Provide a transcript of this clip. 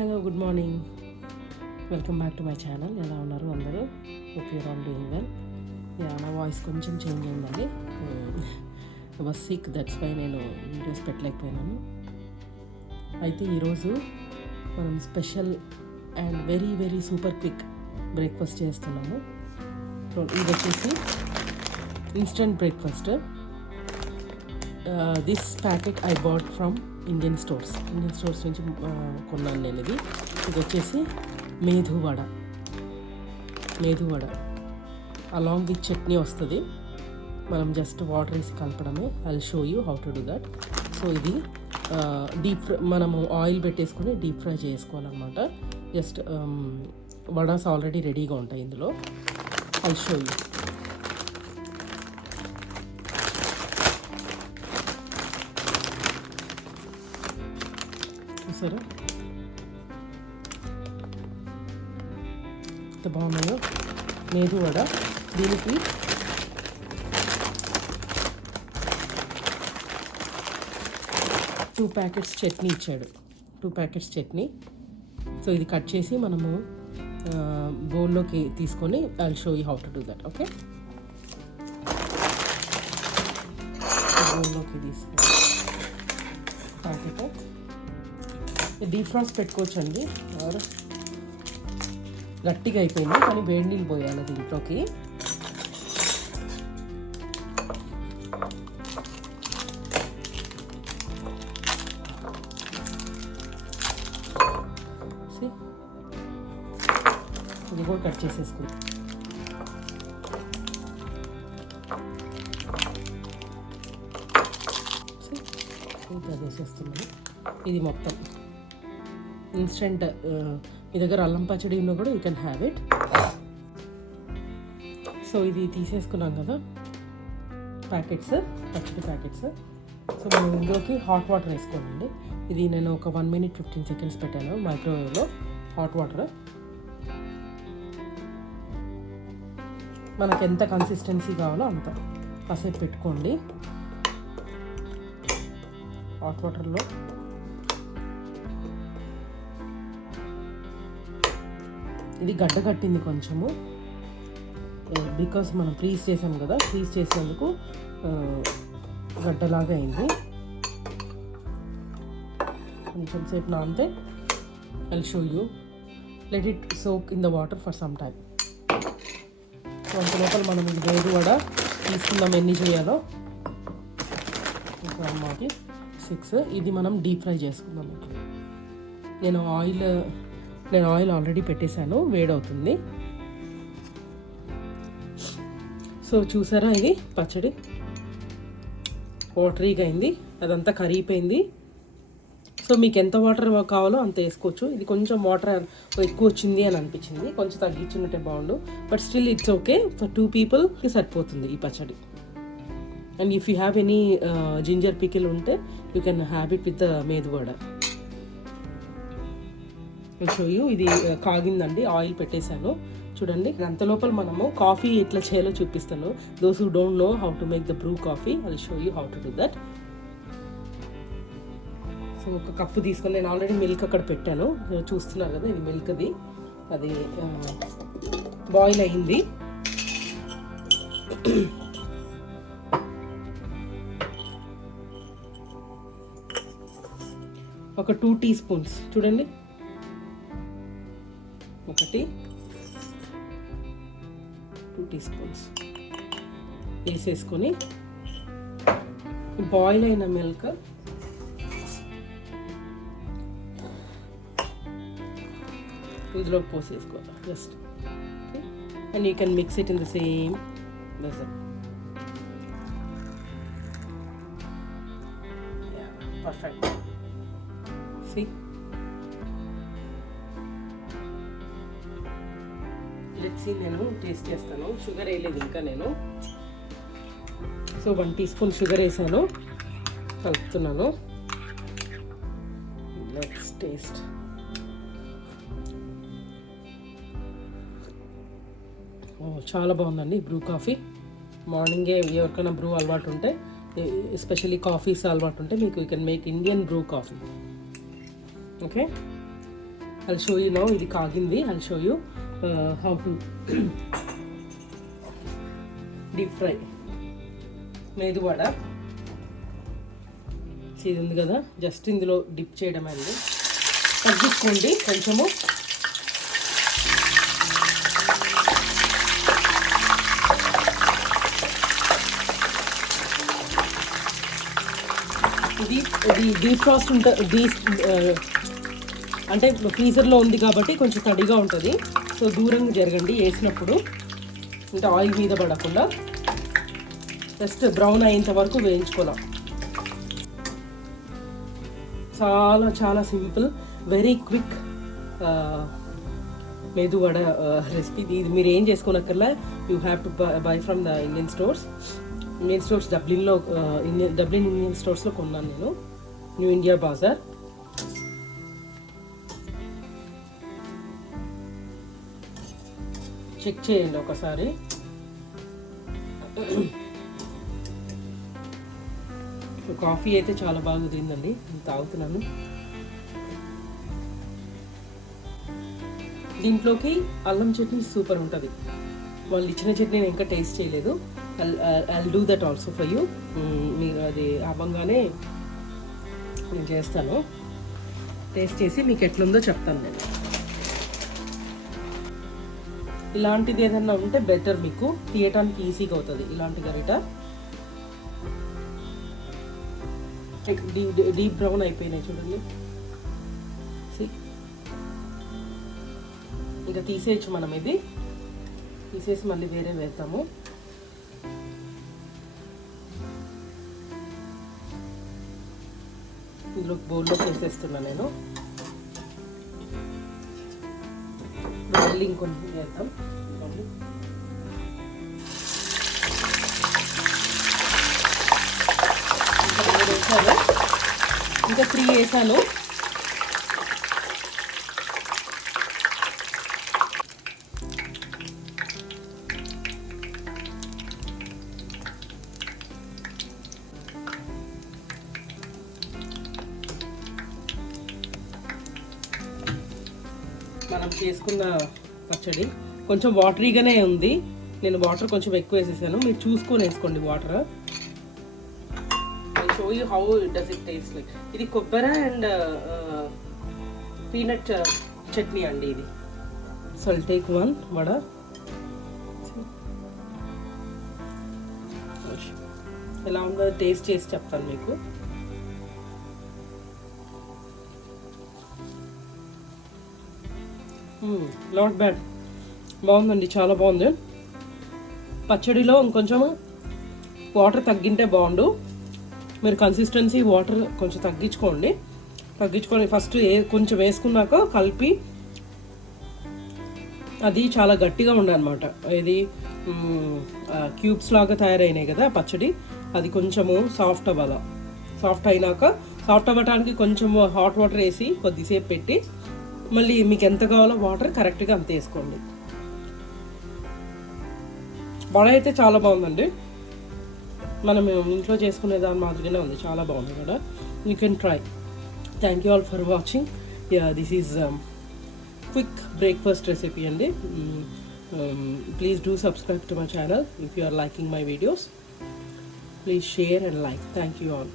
Hello, good morning. Welcome back to my channel. ఎలా ఉన్నారు అందరూ? Hope your all doing well. నా వాయిస్ కొంచెం చేంజ్ అయిందండి. వాస్ సిక్, దట్స్ వై నేను వీడియోస్ పెట్టలేకపోయినాను. అయితే ఈరోజు మనం special and very very super quick breakfast చేస్తున్నాము. సో ఇది వచ్చేసి instant breakfast. This packet I bought from Indian stores నుంచి కొన్నాను నేను. ఇది వచ్చేసి మేధువడ అలాంగ్ విత్ చట్నీ వస్తుంది. మనం జస్ట్ వాటర్ వేసి కలపడమే. I will show you how to do that. So ఇది మనము ఆయిల్ పెట్టేసుకొని డీప్ ఫ్రై చేసుకోవాలన్నమాట. జస్ట్ వడాస్ ఆల్రెడీ రెడీగా ఉంటాయి ఇందులో. I will show you. చూసారా ఎంత బాగున్నాయో మేదు వడ. దీనికి టూ ప్యాకెట్స్ చట్నీ ఇచ్చాడు. సో ఇది కట్ చేసి మనము బౌల్లోకి తీసుకొని I will show you how to do that. Okay, బౌల్లోకి తీసుకొని ప్యాకెట్ డీప్ ఫ్రాస్ట్ పెట్టుకోవచ్చండి. గట్టిగా అయిపోయింది కానీ వేడి నీళ్ళు పోయాలి దీంట్లోకి. ఇది కూడా కట్ చేసేసుకుంది. ఇంకా వేసేస్తున్నాను. ఇది మొత్తం ఇన్స్టెంట్. మీ దగ్గర అల్లం పచ్చడి ఉన్నా కూడా you can have it. So ఇది తీసేసుకున్నాం కదా పచ్చడి ప్యాకెట్స్. సో మనం ఇందులోకి హాట్ వాటర్ వేసుకోవాలండి. ఇది నేను ఒక 1 minute 15 seconds పెట్టాను మైక్రోవేవ్లో. హాట్ వాటర్ మనకు ఎంత కన్సిస్టెన్సీ కావాలో అంత కాసేపు పెట్టుకోండి హాట్ వాటర్లో. ఇది గడ్డ కట్టింది కొంచెము, బికాస్ మనం ఫ్రీజ్ చేసాం కదా. ఫ్రీజ్ చేసేందుకు గడ్డలాగా అయింది. కొంచెం సేపు నానితే I will show you. Let it soak in the water for some time. So అంత లోపల మనం ఇది వేరు వడ తీసుకుందాం. ఎన్ని చేయాలో ఇంకా అమ్మాకి 6. ఇది మనం డీప్ ఫ్రై చేసుకుందాం. నేను ఆయిల్ ఆల్రెడీ పెట్టేశాను, వేడవుతుంది. సో చూసారా, ఇది పచ్చడి వాటరీగా అయింది, అదంతా కరిగిపోయింది. సో మీకు ఎంత వాటర్ కావాలో అంత వేసుకోవచ్చు. ఇది కొంచెం వాటర్ ఎక్కువ వచ్చింది అని అనిపించింది, కొంచెం తగ్గించుంటే బాగుండు. But still it's okay. For 2 peopleకి సరిపోతుంది ఈ పచ్చడి. And if you have any ginger pickle ఉంటే you can have it with medu vada. Show you. ఇది కాగిందండి, ఆయిల్ పెట్టేశాను చూడండి. అంత లోపల మనము కాఫీ ఎట్లా చేయాలో చూపిస్తాను. Those who don't know how to make the Bru coffee, I will show you how to do that. So ఒక కప్పు తీసుకొని, నేను ఆల్రెడీ మిల్క్ అక్కడ పెట్టాను, చూస్తున్నారు కదా. ఇది మిల్క్ది, అది బాయిల్ అయింది. ఒక 2 teaspoons చూడండి, 2 teaspoons వేసేసుకొని బాయిల్ అయిన మిల్క్ ఇందులో పోసేసుకోవాలి just. And you can mix it in the same vessel. Perfect. See? Let's see. నేను టేస్ట్ చేస్తాను. షుగర్ వేయలేదు ఇంకా నేను. సో 1 teaspoon షుగర్ వేసాను, కలుపుతున్నాను. Let's taste. చాలా బాగుందండి బ్రూ కాఫీ. మార్నింగే ఎవరికైనా బ్రూ అలవాటు ఉంటే, ఎస్పెషల్లీ కాఫీస్ అలవాటు ఉంటే, మీకు you can make Indian Bru coffee. Okay, I'll show you now. ఇది కాగింది. I'll show you how to deep fry మేదువడ. ఇది ఉంది కదా, జస్ట్ ఇందులో డిప్ చేయడం అండి. తగ్గించుకోండి కొంచెము. ఇది డీప్ ఫ్రాస్ట్ అంటే ఫ్రీజర్లో ఉంది కాబట్టి కొంచెం తడిగా ఉంటుంది. సో దూరంగా జరగండి వేసినప్పుడు, అంటే ఆయిల్ మీద పడకుండా జస్ట్ బ్రౌన్ అయ్యేంత వరకు వేయించుకోవాలి. చాలా చాలా simple, very quick medu vada recipe. ఇది మీరు ఏం చేసుకోనక్కర్లా. You have to buy from the Indian stores. Dublin Indian స్టోర్స్లో కొన్నాను నేను, న్యూ ఇండియా బాజార్. చెక్ చేయండి ఒకసారి. కాఫీ అయితే చాలా బాగా కుదిరిందండి, తాగుతున్నాను. దీంట్లోకి అల్లం చట్నీ సూపర్ ఉంటుంది. వాళ్ళు ఇచ్చిన చట్నీ నేను ఇంకా టేస్ట్ చేయలేదు. I'll do that also for you. మీరు అది అవ్వగానే నేను చేస్తాను. టేస్ట్ చేసి మీకు ఎట్లుందో చెప్తాను నేను. ఇలాంటిది ఏదన్నా ఉంటే బెటర్, మీకు తీయటానికి ఈజీగా అవుతుంది. ఇలాంటి గరిట డీప్ బ్రౌన్ అయిపోయినాయి చూడండి. ఇంకా తీసేయచ్చు మనం. ఇది తీసేసి మళ్ళీ వేరే వేద్దాము. ఇందులో బౌల్లోకి వేసేస్తున్నా నేను. మళ్ళీ ఇంకొంచెం వేద్దాం. ఇంకా 3 వేసాను. మనం చేసుకున్న పచ్చడి కొంచెం వాటరీగానే ఉంది. నేను వాటర్ కొంచెం ఎక్కువ వేసేసాను, మీరు చూసుకొని వేసుకోండి water. I show you how does it taste like. ఇది కొబ్బరి అండ్ పీనట్ చట్నీ అండి ఇది. So I'll take one vada. ఎలా ఉందో టేస్ట్ చేసి చెప్తాను మీకు. నాట్ బ్యాడ్, బాగుందండి, చాలా బాగుంది. పచ్చడిలో ఇంకొంచెం వాటర్ తగ్గింటే బాగుండు. మీరు కన్సిస్టెన్సీ వాటర్ కొంచెం తగ్గించుకొని ఫస్ట్ కొంచెం వేసుకున్నాక కలిపి, అది చాలా గట్టిగా ఉండనమాట. ఇది క్యూబ్స్ లాగా తయారైనాయి కదా పచ్చడి, అది కొంచెము సాఫ్ట్ అవ్వాలి. సాఫ్ట్ అవ్వటానికి కొంచెం హాట్ వాటర్ వేసి కొద్దిసేపు పెట్టి మళ్ళీ మీకు ఎంత కావాలో వాటర్ కరెక్ట్గా అంత వేసుకోండి. వడ అయితే చాలా బాగుందండి. మనం ఇంట్లో చేసుకునే దాని మాదిరిగానే ఉంది, చాలా బాగుంది కదా. You can try. Thank you all for watching. This is quick breakfast recipe అండి. Please do subscribe to my channel if you are liking my videos. Please share and like. Thank you all.